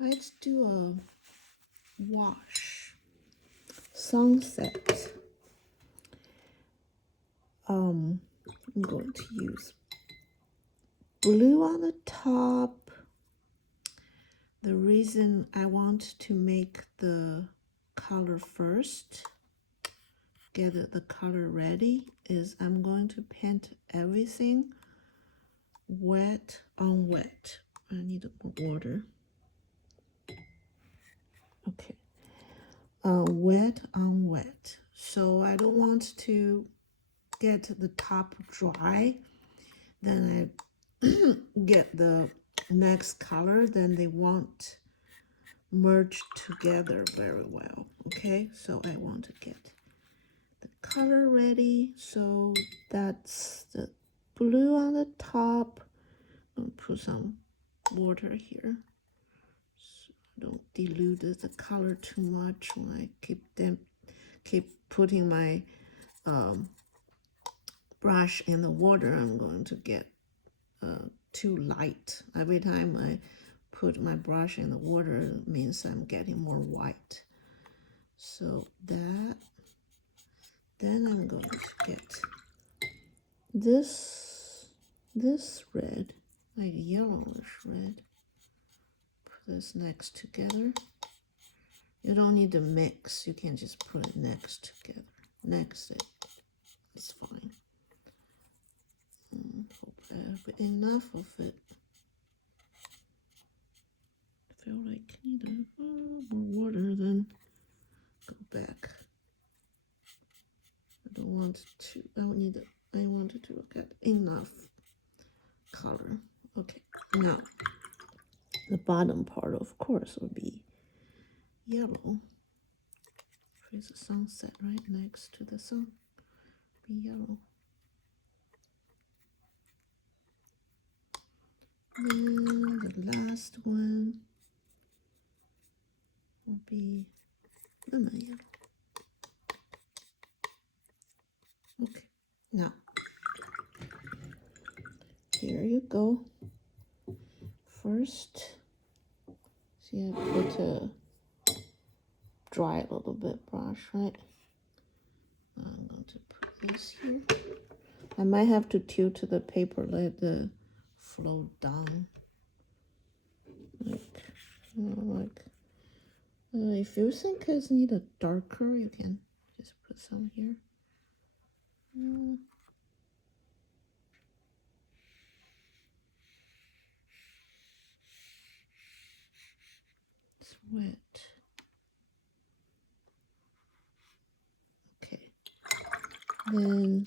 Let's do a wash. Sunset. I'm going to use blue on the top. The reason I want to make the color first, get the color ready, is I'm going to paint everything wet on wet. I need more water. Okay. Wet on wet. So I don't want to get the top dry. Then I get the next color, then they won't merge together very well. Okay, so I want to get the color ready. So that's the blue on the top. I'll put some water here. So don't dilute the color too much when I keep putting my brush in the water. I'm going to get too light. Every time I put my brush in the water, it means I'm getting more white. So that, then I'm going to get this red, like yellowish red. Put this next together. You don't need to mix. You can just put it next together. Next it. It's fine. Hope I have enough of it. I feel like I need more water, then go back. I don't want to, I don't need it. I wanted to get enough color. Okay, now the bottom part, of course, will be yellow. There's a sunset right next to the sun. Be yellow. And the last one will be lemon yellow. Okay, now here you go. First, see, I put a dry a little bit brush, right? I'm going to put this here. I might have to tilt the paper, let the flow down. If you think it need a darker, you can just put some here. It's wet. Okay. Then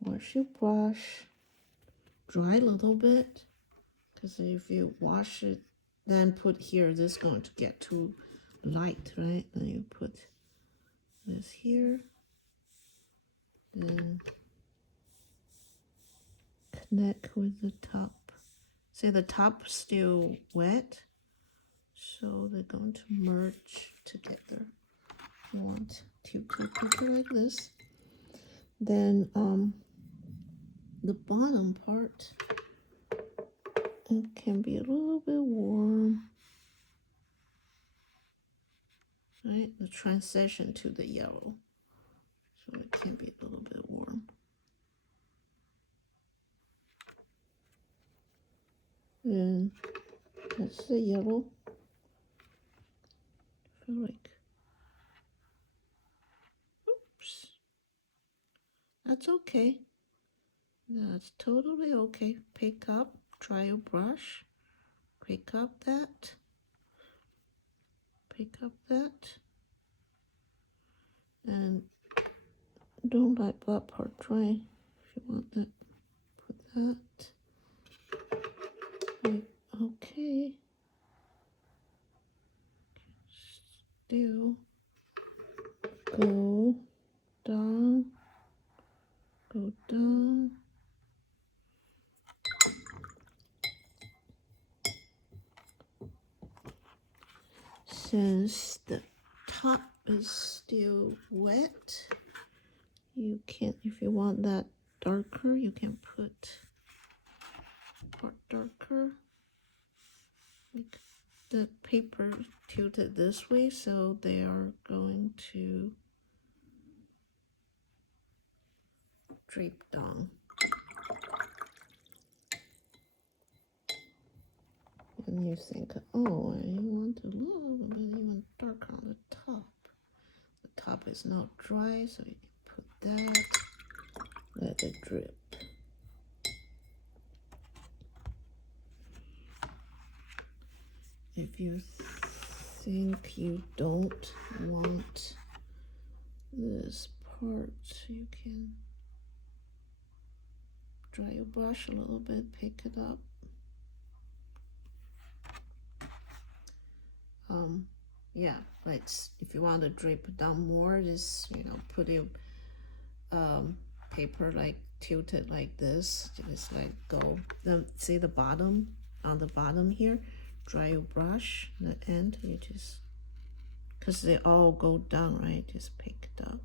wash your brush. Dry a little bit, because if you wash it, then put here, this is going to get too light, right? Then you put this here. Then connect with the top. See, the top still wet, so they're going to merge together. You want to picture like this. Then the bottom part, it can be a little bit warm, right? The transition to the yellow, so it can be a little bit warm. And that's the yellow. I feel like, oops, that's okay. That's totally okay. Pick up, dry your brush, pick up that, and don't let that part dry. If you want that, put that. Right, okay. Still go down, go down. Since the top is still wet, you can, if you want that darker, you can put part darker. make the paper tilted this way, so they are going to drape down. And you think, oh, I want a little bit even darker on the top. The top is not dry, so you can put that, let it drip. If you think you don't want this part, you can dry your brush a little bit, pick it up. Yeah, like if you want to drape it down more, just put your paper like tilted like this, just like go. Then see the bottom, on the bottom here, dry your brush, the end you just, because they all go down, right? Just pick it up.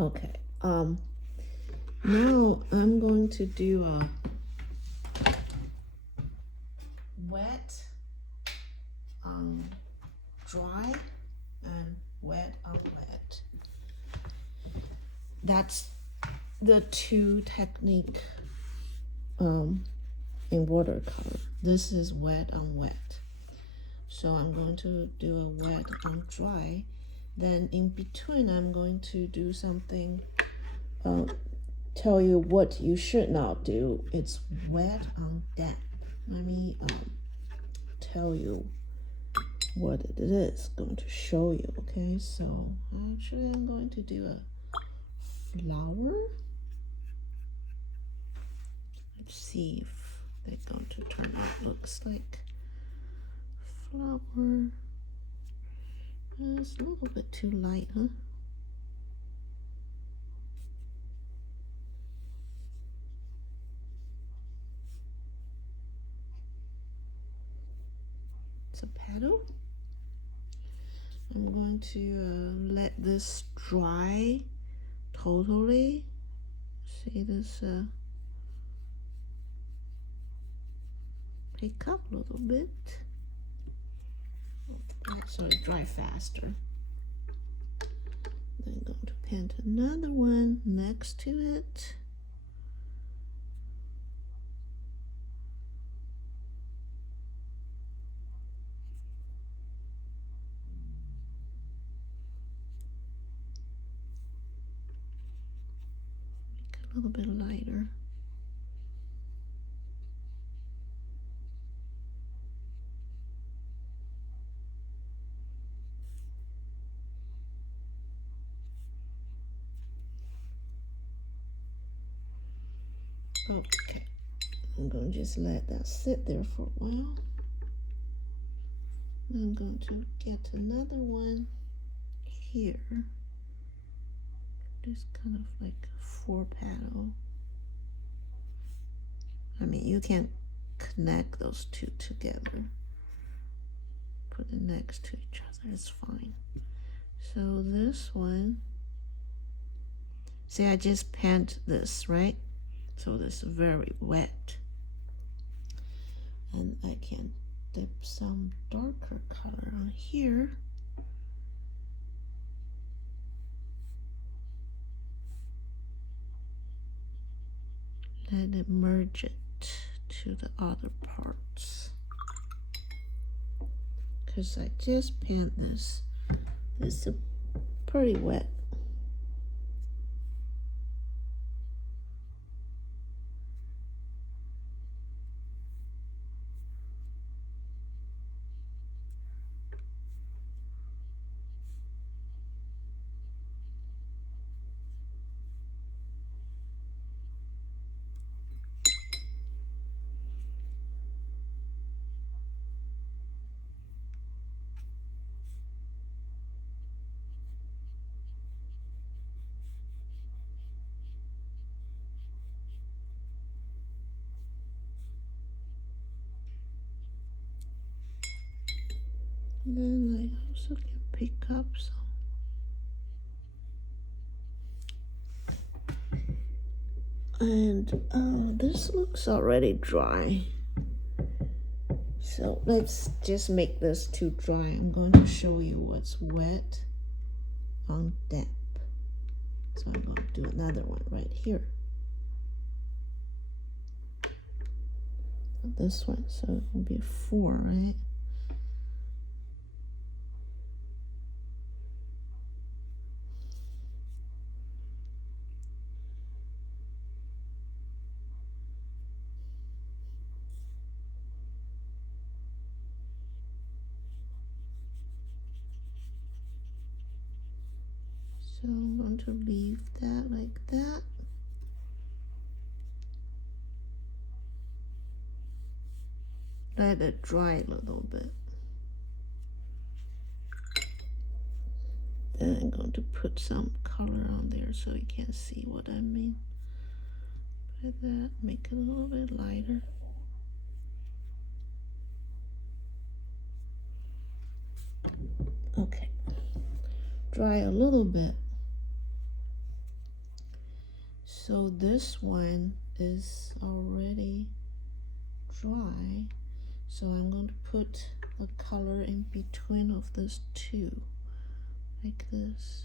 Okay. Now I'm going to do a wet on dry and wet on wet. That's the two technique in watercolor. This is wet on wet. So I'm going to do a wet on dry. Then in between I'm going to do something, tell you what you should not do. It's wet on damp. Let me tell you what it is, going to show you. Okay, so actually I'm going to do a flower. Let's see if they're going to turn out. Looks like flower. It's a little bit too light, huh? It's a petal. I'm going to let this dry totally. See this pick up a little bit. So it dry faster. Then I'm going to paint another one next to it. Make it a little bit lighter. Okay, I'm going to just let that sit there for a while. I'm going to get another one here. Just kind of like a 4-petal. I mean, you can connect those two together. Put it next to each other, it's fine. So this one, see I just paint this, right? So this is very wet. And I can dip some darker color on here. Let it merge it to the other parts. Because I just paint this. This is pretty wet. And then I also can pick up some And this looks already dry. So let's just make this too dry. I'm going to show you what's wet on damp. So I'm going to do another one right here. This one, so it will be 4, right? So I'm going to leave that like that. Let it dry a little bit. Then I'm going to put some color on there so you can see what I mean by that. Make it a little bit lighter. Okay, dry a little bit. So this one is already dry. So I'm going to put a color in between of those two, like this.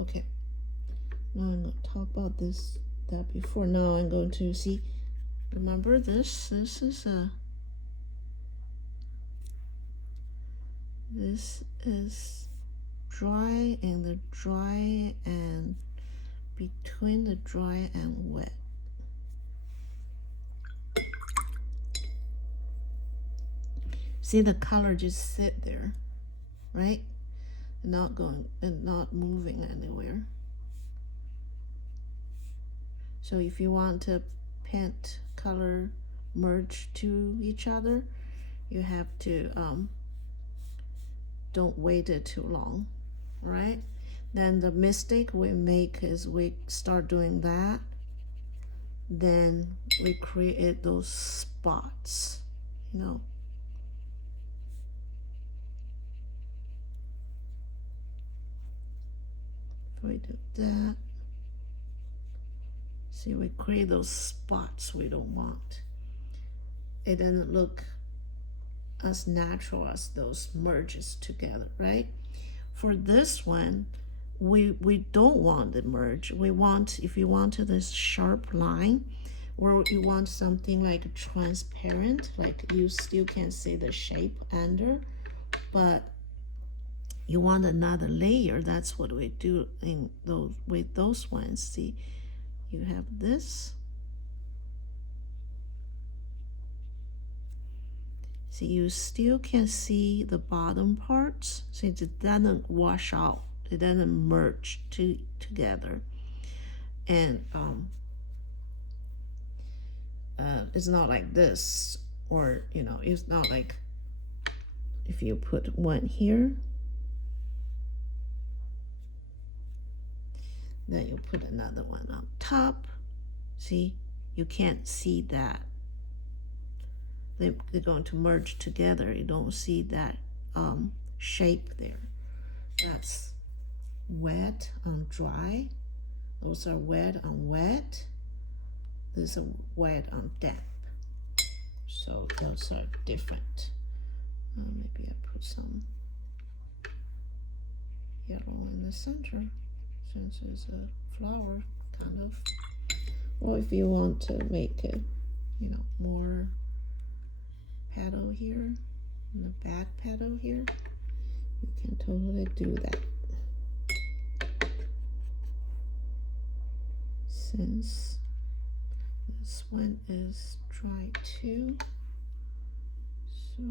Okay, now I'm going to talk about that before. Now I'm going to see, remember this is dry, and the dry and between the dry and wet. See, the color just sit there, right? Not going and not moving anywhere. So if you want to paint color merge to each other, you have to don't wait it too long, right? Then the mistake we make is we start doing that, then we create those spots, you know. If we do that, see, we create those spots we don't want. It doesn't look as natural as those merges together, right? For this one, we don't want the merge. We want, if you want this sharp line, or you want something like transparent, like you still can see the shape under, but you want another layer. That's what we do in those with those ones. See, you have this. See, you still can see the bottom parts. See, it doesn't wash out. It doesn't merge together. And it's not like this, or, you know, it's not like if you put one here, then you put another one on top. See, you can't see that. They're going to merge together. You don't see that shape there. That's wet on dry. Those are wet on wet. These are wet on damp. So those are different. Maybe I put some yellow in the center, since it's a flower kind of. Or if you want to make it, you know, more petal here, and the back petal here, you can totally do that. Since this one is dry too, so